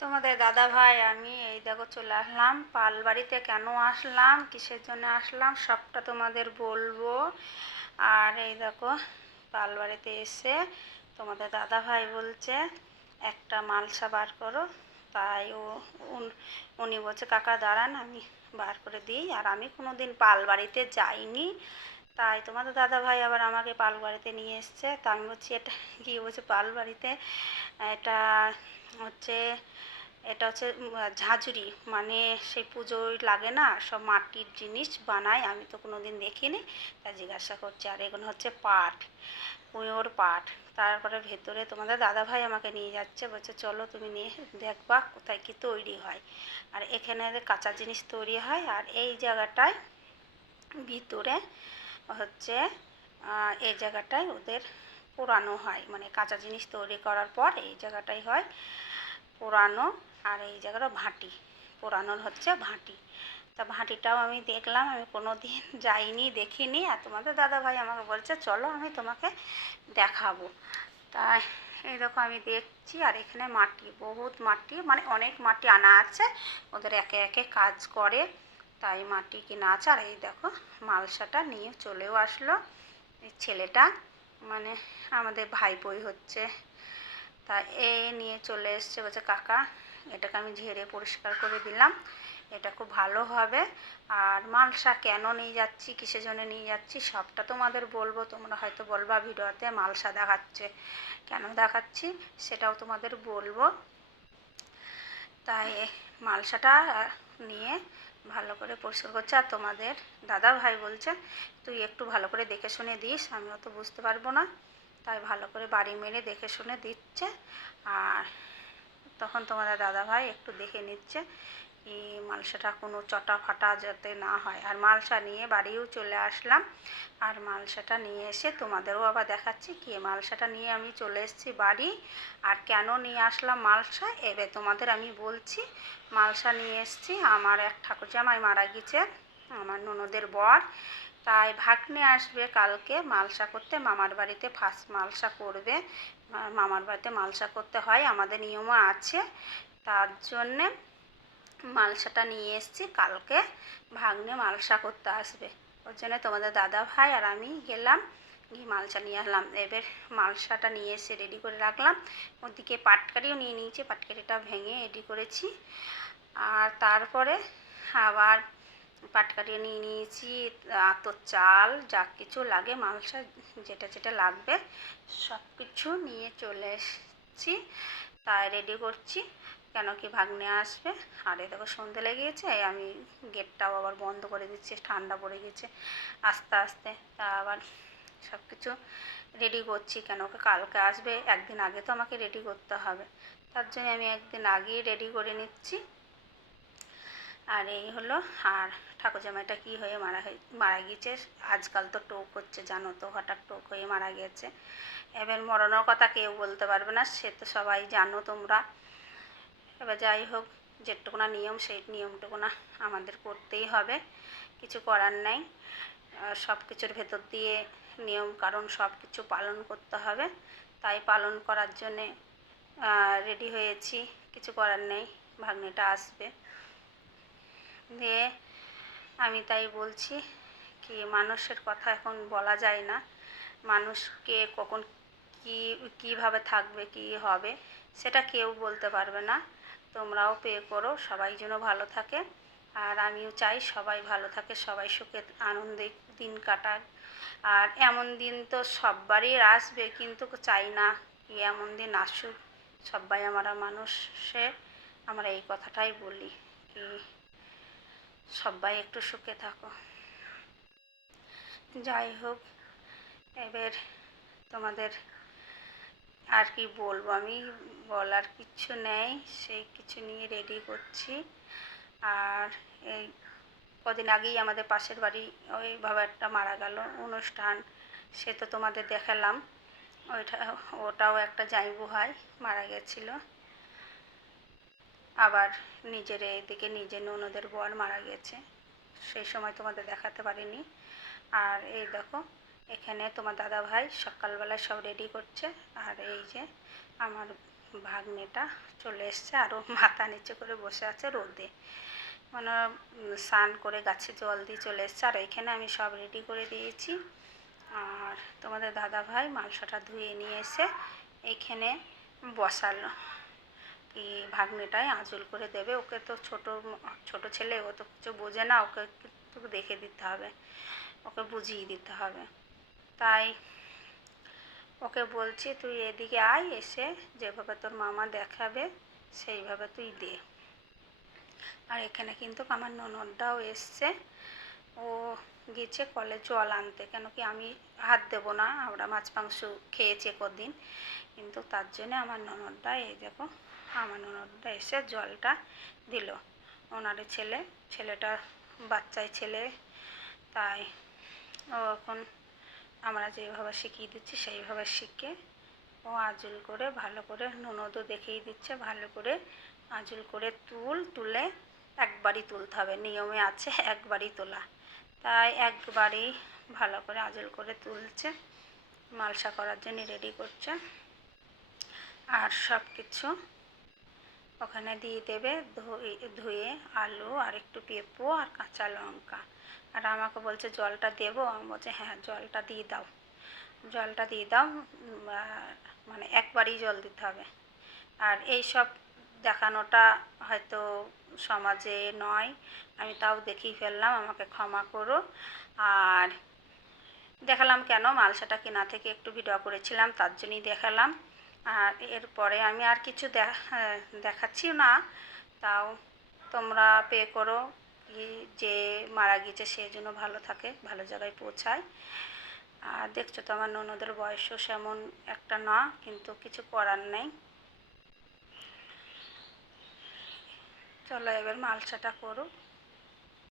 তোমাদের দাদা ভাই আমি এই দেখো চলে আসলাম পালবাড়িতে। কেন আসলাম, কিসের জন্য আসলাম, সবটা তোমাদের বলবো। আর এই দেখো পালবাড়িতে এসে তোমাদের দাদা ভাই বলছে একটা মালসা বার করো। তাই উনি বলছে কাকা দাঁড়ান আমি বার করে দিই। আর আমি কোনো দিন পালবাড়িতে যাইনি, তাই তোমাদের দাদা ভাই আবার আমাকে পালবাড়িতে নিয়ে এসছে। তা আমি বলছি এটা কি, বলছে পালবাড়িতে এটা হচ্ছে এটা হচ্ছে ঝাঁঝরি, মানে সেই পুজোয় লাগে না, সব মাটির জিনিস বানায়, আমি তো কোনো দিন দেখিনি, তাই জিজ্ঞাসা করছে। আর এগুলো হচ্ছে পাট, কুয়োর পাট। তারপরে ভেতরে তোমাদের দাদাভাই আমাকে নিয়ে যাচ্ছে, বলছে চলো তুমি নিয়ে দেখবা কোথায় কি তৈরি হয়। আর এখানে কাঁচা জিনিস তৈরি হয়। আর এই জায়গাটায় ভিতরে হচ্ছে এই জায়গাটায় ওদের পোড়ানো হয়, মানে কাঁচা জিনিস তৈরি করার পর এই জায়গাটাই হয় পোড়ানো। আর এই জায়গাটা ভাটি, পোড়ানোর হচ্ছে ভাটি। তা ভাটিটাও আমি দেখলাম, আমি কোনো দিন যাইনি, দেখিনি। আর তোমাদের দাদাভাই আমাকে বলছে চলো আমি তোমাকে দেখাবো। তাই এই দেখো আমি দেখছি। আর এখানে মাটি, বহুত মাটি, মানে অনেক মাটি আনা আছে, ওদের একে একে কাজ করে, তাই মাটি কিনা আছে। আর এই দেখো মালসাটা নিয়ে চলেও আসলো এই ছেলেটা, মানে আমাদের ভাইপোই হচ্ছে। তা এ নিয়ে চলে এসছে, বলছে কাকা এটাকে আমি ঝেড়ে পরিষ্কার করে দিলাম, এটা খুব ভালো হবে। আর মালসা কেন নিয়ে যাচ্ছি, কিসের জন্য নিয়ে যাচ্ছি, সবটা তোমাদের বলবো। তোমরা হয়তো বলবা ভিডিওতে মালসা দেখাচ্ছে, কেন দেখাচ্ছি সেটাও তোমাদের বলবো। তাই মালসাটা নিয়ে ভালো করে পরিষ্কার করছে। আর তোমাদের দাদা ভাই বলছে তুই একটু ভালো করে দেখে শুনে দিস, আমি অত বুঝতে পারবো না, তাই ভালো করে বাড়ি মেরে দেখে শুনে দিচ্ছে। আর তখন তোমাদের দাদা ভাই একটু দেখে নিচ্ছে এই মালসাটা কোনো চটা ফাটা যাতে না হয়। আর মালসা নিয়ে বাড়িও চলে আসলাম। আর মালসাটা নিয়ে এসে তোমাদেরও আবার দেখাচ্ছি কি, মালসাটা নিয়ে আমি চলে এসেছি বাড়ি। আর কেন নিয়ে আসলাম মালসা এবার তোমাদের আমি বলছি। মালসা নিয়ে এসেছি, আমার এক ঠাকুরজামাই মারা গেছে, আমার ননদের বর, তাই ভাগ্নে আসবে কালকে মালসা করতে, মামার বাড়িতে ফার্স্ট মালসা করবে। মামার বাড়িতে মালসা করতে হয়, আমাদের নিয়মও আছে, তার জন্যে মালসাটা নিয়ে এসেছি। কালকে ভাগ্নে মালসা করতে আসবে, ওর জন্য তোমাদের দাদা ভাই আর আমি গেলাম, গিয়ে মালসা নিয়ে আসলাম। এবার মালসাটা নিয়ে এসে রেডি করে রাখলাম। ওদিকে পাটকারিও নিয়ে নিয়েছি, পাটকারিটা ভেঙে রেডি করেছি। আর তারপরে আবার পাটকারি নিয়ে নিয়েছি, আতর চাল, যা কিছু লাগে মালসা যেটা যেটা লাগবে সব কিছু নিয়ে চলে এসেছি। তাই রেডি করছি, কেন কি ভাগ্নে আসবে। আর এ দেখো সন্ধে লেগে গেছে, আমি গেটটাও আবার বন্ধ করে দিচ্ছি, ঠান্ডা পড়ে গেছে আস্তে আস্তে। তা আবার সব কিছু রেডি করছি, কেন ওকে কালকে আসবে, একদিন আগে তো আমাকে রেডি করতে হবে, তার জন্য আমি একদিন আগেই রেডি করে নিচ্ছি। আর এই হলো। আর ঠাকুরজামাইটা কী হয়ে মারা গিয়েছে, আজকাল তো টোক হচ্ছে জানো তো, হঠাৎ টোক হয়ে মারা গেছে। এবার মরণের কথা কেউ বলতে পারবে না, সে তো সবাই জানো তোমরা। এবার যাই হোক, যেটুকুনা নিয়ম সেই নিয়মটুকুনা আমাদের করতেই হবে, কিছু করার নেই। সব কিছুর ভেতর দিয়ে নিয়ম কারণ সব কিছু পালন করতে হবে, তাই পালন করার জন্যে রেডি হয়েছি, কিছু করার নেই, ভাগ্নেটা আসবে। দিয়ে আমি তাই বলছি কি, মানুষের কথা এখন বলা যায় না, মানুষকে কখন কীভাবে থাকবে কি হবে সেটা কেউ বলতে পারবে না। তোমরাও প্রে করো সবাই যেন ভালো থাকে, আর আমিও চাই সবাই ভালো থাকে, সবাই সুখে আনন্দে দিন কাটাক। আর এমন দিন তো সববারই আসবে, কিন্তু চাই না কি এমন দিন আসুক, সবাই আমরা মানুষে আমরা এই কথাটাই বলি কি সবাই একটু সুখে থাকো। যাই হোক, এবার তোমাদের আর কি বলবো, আমি বলার কিচ্ছু নেই, সেই কিছু নিয়ে রেডি করছি। আর এই কদিন আগেই আমাদের পাশের বাড়ি ওইভাবে একটা মারা গেল অনুষ্ঠান, সে তো তোমাদের দেখালাম, ওটাও একটা জামাইবু হয় মারা গেছিলো। আবার নিজের এদিকে নিজের ননদের বর মারা গেছে, সেই সময় তোমাদের দেখাতে পারিনি। আর এই দেখো এখানে তোমার দাদা ভাই সকালবেলায় সব রেডি করছে। আর এই যে আমার ভাগ্নেটা চলে এসছে, আরও মাথা নিচু করে বসে আছে রোদে, মানে স্নান করে গাছে জল দিয়ে চলে এসছে। আর এইখানে আমি সব রেডি করে দিয়েছি। আর তোমাদের দাদা ভাই মাংসটা ধুয়ে নিয়ে এসে এইখানে বসালো, কি ভাগ্নেটাই আঁচল করে দেবে। ওকে তো ছোট ছেলে, ও তো কিছু বোঝে না, ওকে একটু দেখে দিতে হবে, ওকে বুঝিয়ে দিতে হবে। তাই ওকে বলছি তুই এদিকে আয়, এসে যেভাবে তোর মামা দেখাবে সেইভাবে তুই দে। আর এখানে কিন্তু আমার ননদটাও এসছে, ও গেছে কলে জল আনতে, কেন কি আমি হাত দেবো না, আমরা মাছ মাংস খেয়েছি কদিন, কিন্তু তার জন্য আমার ননদটা, এই দেখো আমার ননদটা এসে জলটা দিল। ওনারই ছেলেটা বাচ্চাই ছেলে, তাই ও এখন আমরা যেভাবে শিখিয়ে দিচ্ছি সেইভাবে শিখে ও আঁচল করে ভালো করে, ননদও দেখিয়ে দিচ্ছে, ভালো করে আঁচল করে তুলে একবারই তুলতে হবে, নিয়মে আছে একবারই তোলা। তাই একবারই ভালো করে আঁচল করে তুলছে, মালসা করার জন্য রেডি করছে। আর সব কিছু ওখানে দিয়ে দেবে, ধুয়ে আলু আর একটু পেঁপো আর কাঁচা লঙ্কা। আর আমাকে বলছে জলটা দেবো, আমি বলছি হ্যাঁ জলটা দিয়ে দাও, জলটা দিয়ে দাও, মানে একবারই জল দিতে হবে। আর এই সব দেখানোটা হয়তো সমাজে নয়, আমি তাও দেখিয়ে ফেললাম, আমাকে ক্ষমা করো। আর দেখালাম কেন, মালসাটা কেনা থেকে একটু ভিডিও করেছিলাম, তার জন্যই দেখালাম। আর এরপরে আমি আর কিছু দেখাচ্ছিও না, তাও তোমরা পে করো, কি যে মারা গিয়েছে সে যেন ভালো থাকে, ভালো জায়গায় পৌঁছায়। আর দেখছো তো আমার ননদের বয়সও সেমন একটা না, কিন্তু কিছু করার নেই। চলো এবার মালসাটা করো।